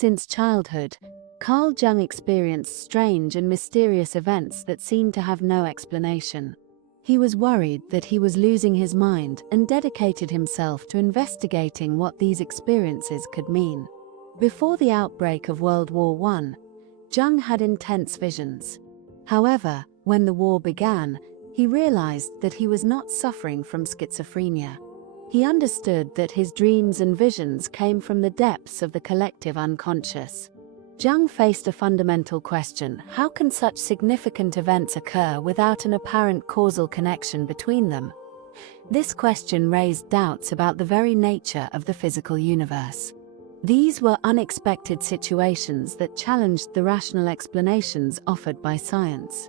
Since childhood, Carl Jung experienced strange and mysterious events that seemed to have no explanation. He was worried that he was losing his mind and dedicated himself to investigating what these experiences could mean. Before the outbreak of World War I, Jung had intense visions. However, when the war began, he realized that he was not suffering from schizophrenia. He understood that his dreams and visions came from the depths of the collective unconscious. Jung faced a fundamental question: how can such significant events occur without an apparent causal connection between them? This question raised doubts about the very nature of the physical universe. These were unexpected situations that challenged the rational explanations offered by science.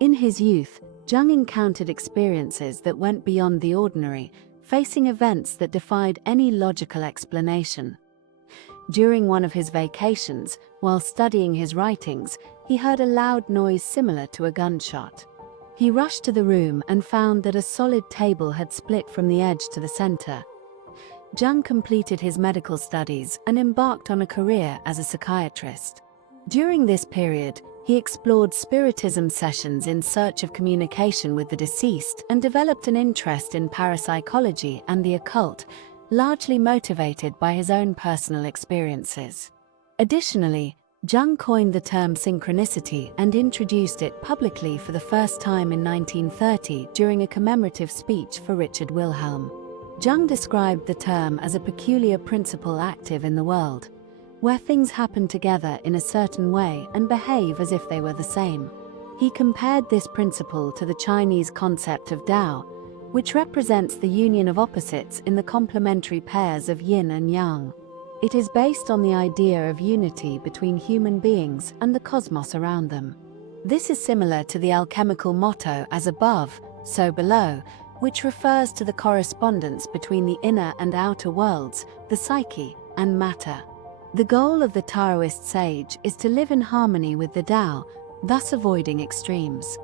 In his youth, Jung encountered experiences that went beyond the ordinary, facing events that defied any logical explanation. During one of his vacations, while studying his writings, he heard a loud noise similar to a gunshot. He rushed to the room and found that a solid table had split from the edge to the center. Jung completed his medical studies and embarked on a career as a psychiatrist. During this period, he explored spiritism sessions in search of communication with the deceased and developed an interest in parapsychology and the occult, largely motivated by his own personal experiences. Additionally, Jung coined the term synchronicity and introduced it publicly for the first time in 1930 during a commemorative speech for Richard Wilhelm. Jung described the term as a peculiar principle active in the world, where things happen together in a certain way and behave as if they were the same. He compared this principle to the Chinese concept of Tao, which represents the union of opposites in the complementary pairs of yin and yang. It is based on the idea of unity between human beings and the cosmos around them. This is similar to the alchemical motto "as above, so below," which refers to the correspondence between the inner and outer worlds, the psyche, and matter. The goal of the Taoist sage is to live in harmony with the Tao, thus avoiding extremes.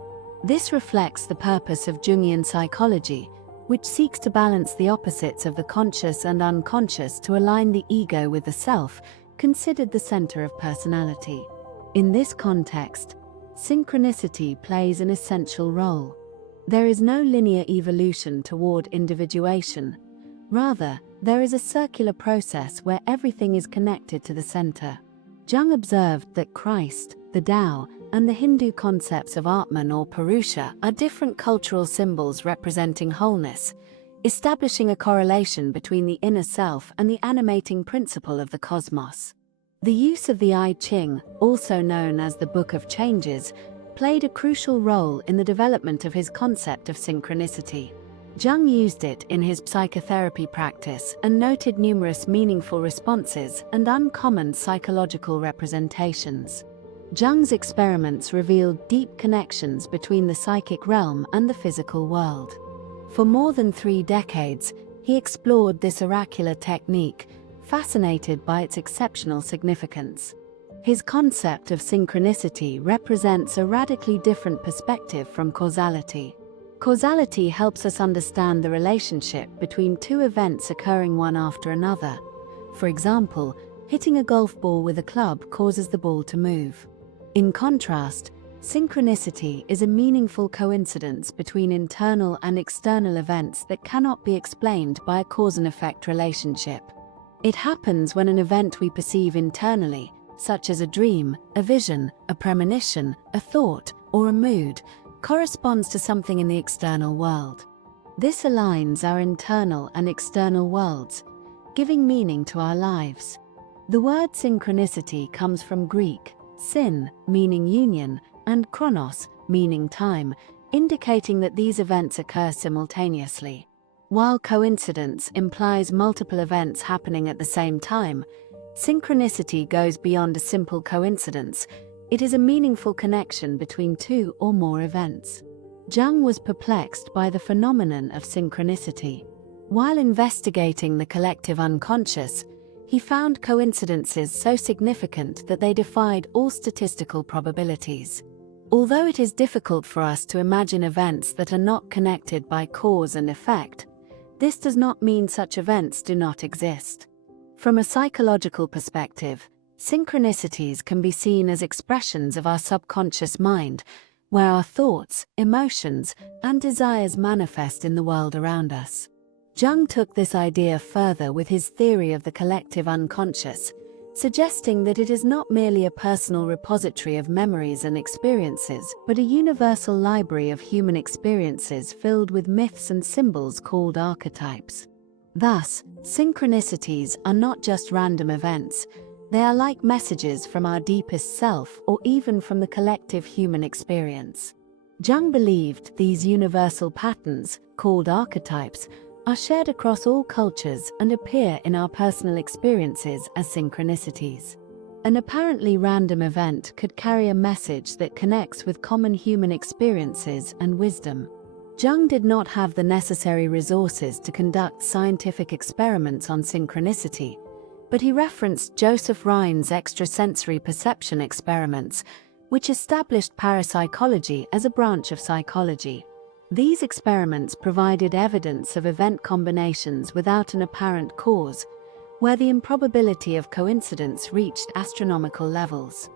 This reflects the purpose of Jungian psychology, which seeks to balance the opposites of the conscious and unconscious to align the ego with the self, considered the center of personality. In this context, synchronicity plays an essential role. There is no linear evolution toward individuation. Rather, there is a circular process where everything is connected to the center. Jung observed that Christ, the Tao, and the Hindu concepts of Atman or Purusha are different cultural symbols representing wholeness, establishing a correlation between the inner self and the animating principle of the cosmos. The use of the I Ching, also known as the Book of Changes, played a crucial role in the development of his concept of synchronicity. Jung used it in his psychotherapy practice and noted numerous meaningful responses and uncommon psychological representations. Jung's experiments revealed deep connections between the psychic realm and the physical world. For more than 3 decades, he explored this oracular technique, fascinated by its exceptional significance. His concept of synchronicity represents a radically different perspective from causality. Causality helps us understand the relationship between 2 events occurring one after another. For example, hitting a golf ball with a club causes the ball to move. In contrast, synchronicity is a meaningful coincidence between internal and external events that cannot be explained by a cause and effect relationship. It happens when an event we perceive internally, such as a dream, a vision, a premonition, a thought, or a mood, corresponds to something in the external world. This aligns our internal and external worlds, giving meaning to our lives. The word synchronicity comes from Greek, syn, meaning union, and chronos, meaning time, indicating that these events occur simultaneously. While coincidence implies multiple events happening at the same time, synchronicity goes beyond a simple coincidence. It is a meaningful connection between 2 or more events. Jung was perplexed by the phenomenon of synchronicity. While investigating the collective unconscious, he found coincidences so significant that they defied all statistical probabilities. Although it is difficult for us to imagine events that are not connected by cause and effect, this does not mean such events do not exist. From a psychological perspective, Synchronicities can be seen as expressions of our subconscious mind, where our thoughts, emotions, and desires manifest in the world around us. Jung took this idea further with his theory of the collective unconscious, suggesting that it is not merely a personal repository of memories and experiences, but a universal library of human experiences filled with myths and symbols called archetypes. Thus, synchronicities are not just random events. They are like messages from our deepest self or even from the collective human experience. Jung believed these universal patterns, called archetypes, are shared across all cultures and appear in our personal experiences as synchronicities. An apparently random event could carry a message that connects with common human experiences and wisdom. Jung did not have the necessary resources to conduct scientific experiments on synchronicity, but he referenced Joseph Rhine's extrasensory perception experiments, which established parapsychology as a branch of psychology. These experiments provided evidence of event combinations without an apparent cause, where the improbability of coincidence reached astronomical levels.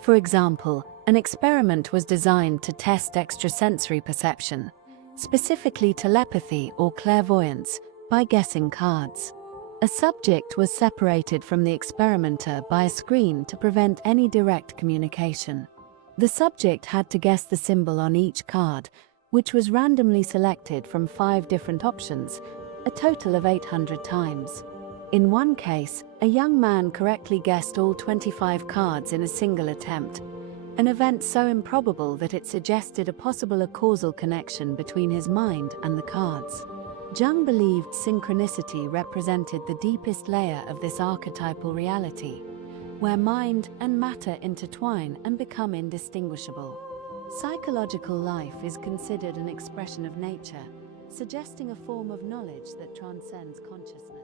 For example, an experiment was designed to test extrasensory perception, specifically telepathy or clairvoyance, by guessing cards. A subject was separated from the experimenter by a screen to prevent any direct communication. The subject had to guess the symbol on each card, which was randomly selected from 5 different options, a total of 800 times. In one case, a young man correctly guessed all 25 cards in a single attempt, an event so improbable that it suggested a possible causal connection between his mind and the cards. Jung believed synchronicity represented the deepest layer of this archetypal reality, where mind and matter intertwine and become indistinguishable. Psychological life is considered an expression of nature, suggesting a form of knowledge that transcends consciousness.